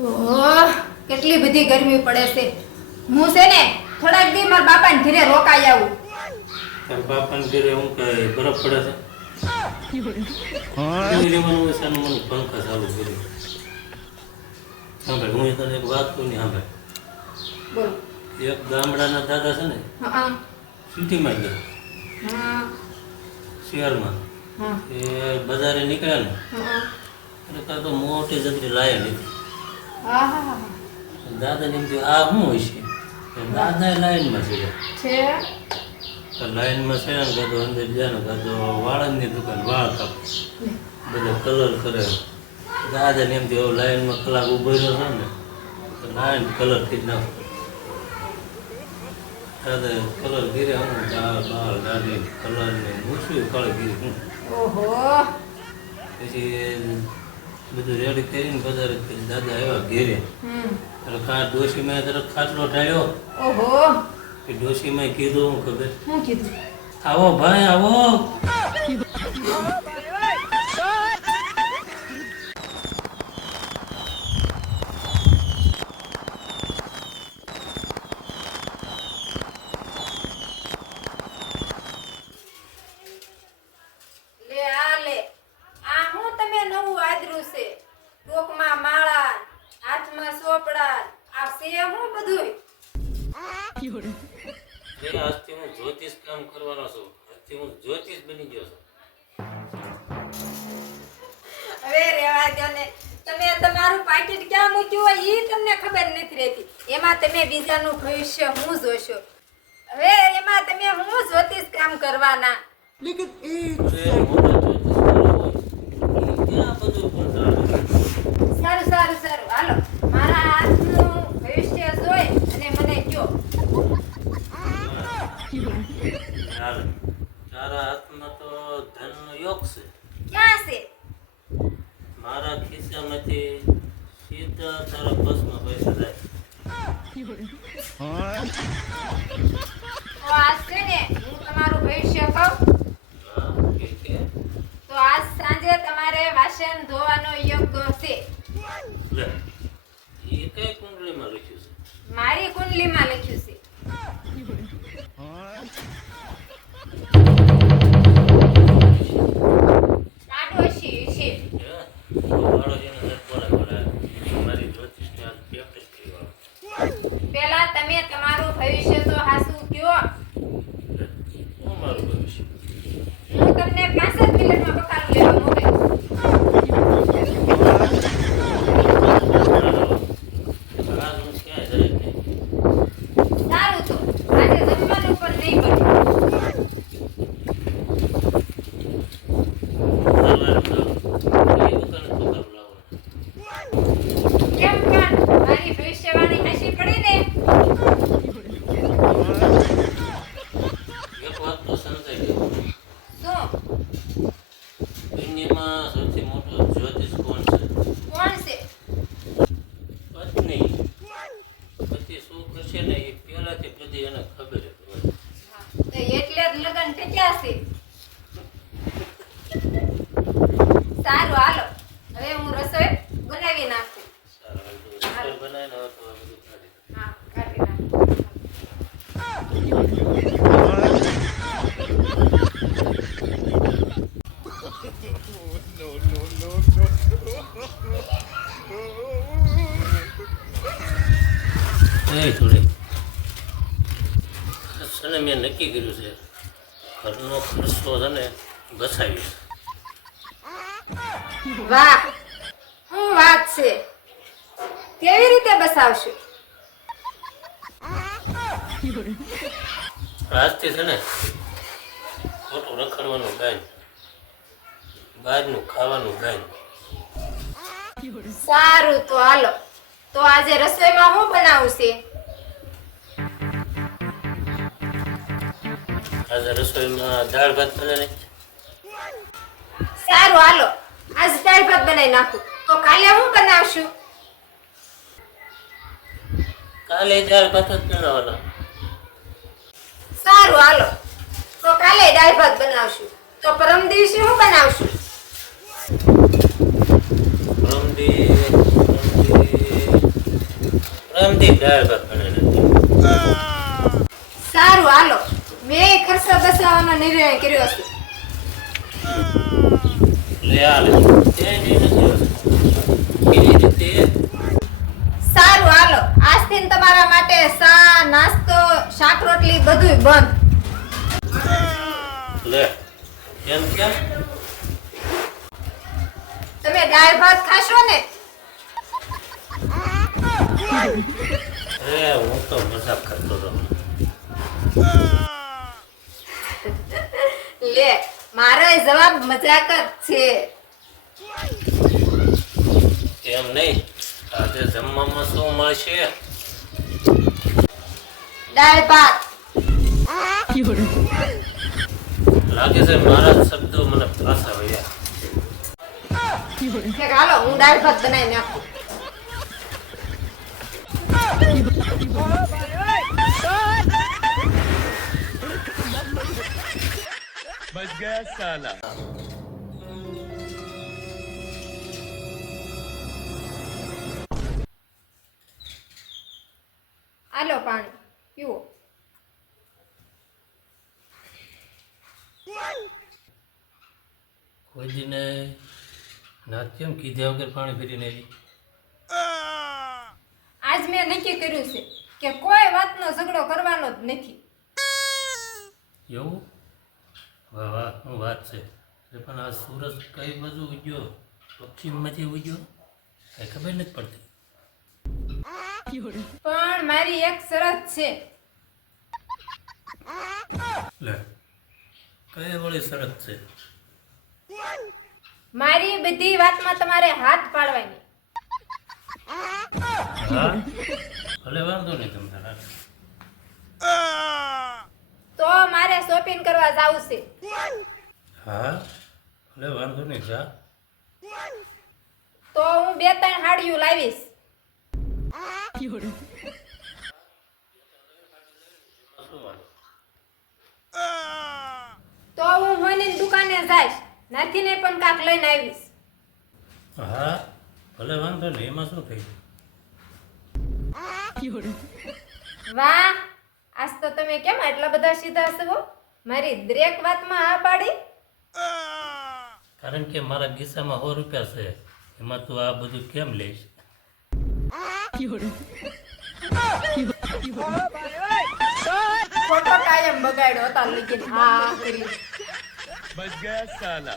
ઓહ, કેટલી બધી ગરમી પડે છે. હું છે ને થોડાક દી મારા બાપાને ઘરે રોકાઈ આવું. તાર બાપાને ઘરે હું કઈ બરફ પડે છે? હું રહેવાનું હોય સાનું મને પંખા ચાલુ કરી. સાંભળ, હું તને એક વાત કહું ને સાંભળ. બોલો. એક ગામડાના દાદા છે ને હા સિટીમાં ગયા, હા શહેરમાં. હા એ બજારે નીકળ્યા ને હા એટલે કાં તો મોટી જતરી લાયા લીધી. હા હા દાદાને એમ થયું આ શું હોય છે? તો દાદા લાઈનમાં છે. છે. લાઈનમાં છે ને કાં તો અંદર જાય ને કાં તો વાળંદની દુકાન વાળ કાપે, બધા કલર કરે. દાદાને એમ થયું લાઈનમાં કલાક ઉભો રહ્યો છે ને તો લાઈન કલર કરી નાખો. દાદા કલર ગીરે હું બાળ દાદી કલર ને મૂછવી કાળી ગીરી હું. ઓહો. પછી બધું રેડી કરીને બજારે દાદા આવ્યા ઘેરે. એટલે ડોશીમાં તરત ખાટલો ઢાળ્યો. ઓહો. કે ડોશીમાં કીધું હું ખબર, શું કીધું? આવો ભાઈ આવો. લે આ લે. આ હું તમે નવું આદરું છે. ટોકમાં માળા, હાથમાં સોપડા. આ છે હું બધુંય. આજથી હું જ્યોતિષ કામ કરવાનો છું. આજથી હું જ્યોતિષ બની ગયો છું. હવે રેવા દો ને. તમે તમારું પાકીટ ક્યાં મૂક્યું હોય ઈ તમને ખબર નથી રહેતી. એમાં તમે બીજાનું ભવિષ્ય હું જોશો. હવે એમાં તમે હું જ્યોતિષ કામ કરવાના. અરે મોટા જ્યોતિષ વાળો હોય, એ ક્યાં બધું પણ સારું સારું સારું હાલો. મારા હાથનું ભવિષ્ય જોઈ અને મને કયો. ચાલે. તારા હાથમાં તો ધનનો યોગ છે. ક્યાં છે? મારા ખિસ્સામાંથી સીધા તારા પર્સમાં પૈસા જાય. તો આજ છે ને હું તમારું ભવિષ્ય કહું. હા, કે તો આજ સાંજે તમારે વાસણ ધોવાનો યોગ છે. લે, એ કઈ કુંડળીમાં લખ્યું છે? મારી કુંડલીમાં લખ્યું છે. પાડોશી છે. હે? વાળો જેને નથી બોલાય. મારી જ્યોતિષની આજ પ્રેક્ટિસ કરી વાળો. પેલા તમે તમારું ભવિષ્ય તો હાસુ કયો. હું મારું ભવિષ્ય. હું તમને 65 મિનિટમાં બકાલું લેવા મોકલીશ. આજ હું ક્યાંય જાય નહીં. સારું તો આજે જમવાનું પણ નહીં બને. સવારે જાઉં. એ દુકાને પગાર લાવો. કેમ પણ મારી ભવિષ્યવાણી હાચી પડી ને. એક વાત તો સમજાઈ ગઈ. શું? દુનિયામાં સૌથી મોટો જ્યોતિષ કોણ છે? કોણ છે? પત્ની. પતિ શું કરશે ને એ પહેલાથી બધી એને ખબર જ હોય. તો એટલે જ લગન થયા છે. સારું હાલો. હવે હું રસોઈ બનાવી નાખું. સારું, રસોઈ બનાવીને હવે તો આ બધું કાઢી દે. હા કાઢી નાખું. એ થોડી અને મેં નક્કી કર્યું છે ઘરનો ખર્ચો છે ને બચાવીશ. વાહ, શું વાત છે. કેવી રીતે બસાવશું? આજથી છે ને ખોટું રખડવાનું ગાય, બહારનું ખાવાનું ગાય. સારું તો હાલો. તો આજે રસોઈમાં શું બનાવું છે? આજે રસોઈમાં દાળ ભાત બને. સારું હાલો. આજ દાળ ભાત બનાવી નાખું. તો કાલે હું બનાવશું? કાલે દાળ ભાત જ બનાવવાના. સારું હાલો. તો કાલે દાળ ભાત બનાવશું. તો પરમ દિવસે શું બનાવશું? પરમદી આરામથી દાળ ભાત બનાવીને સારું હાલો, મેં ખર્ચો બચાવવાનો નિર્ણય કર્યો છે. લે આલે તે નથી કેવી રીતે સારું હાલો, આજથી તમારા માટે ચા, નાસ્તો, શાક રોટલી બધુંય બંધ. લે કેમ કેમ તમે દાળ ભાત ખાશો ને? અરે હું તો મજાક કરતો હતો. લે, મારો જવાબ મજાક જ છે. એમ નહીં, આજે જમવામાં શું મળશે? દાળ ભાત. લાગે છે મારા શબ્દો મને પાછા વળ્યા. ઠીક, હાલો હું દાળ ભાત બનાવી નાખું. बच गया साला। આલો પાણી પીવો. કોઈ દીને નાત કેમ કીધા વગર પાણી પીને આવી? આજ મેં નક્કી કર્યું છે કે કોઈ વાતનો ઝઘડો કરવાનો જ નથી. એવું? વાહ વાહ, શું વાત છે. પણ આ સૂરજ કઈ બાજુ ઉગ્યો? પશ્ચિમમાંથી ઉગ્યો? કઈ ખબર નથી પડતી. પણ મારી એક શરત છે. લે કઈ વળી શરત છે? મારી બધી વાતમાં તમારે હાથ પાડવાની. હા ભલે વાંધો નહીં તમારા. તો મારે શોપિંગ કરવા જાવું છે. હા ભલે વાંધો નહીં જા. તો હું 2-3 હાડીઓ લાવીશ. શું વાત? તો હું હોની દુકાને જઈશ, નાથીને પણ કાક લઈને આવીશ. હા ભલે વાંધો નહીં, એમાં શું થઈ ગયું? વાહ, આજ તો તમે કેમ આટલા બધા સીધા છો? મારી દરેક વાતમાં હા પાડી. કારણ કે મારા ગીસામાં 100 રૂપિયા છે, એમાં તું આ બધું કેમ લઈશ? ખોટો કાયમ બગાડ્યો હતા, લેકિન હા કરી. बच गया साला।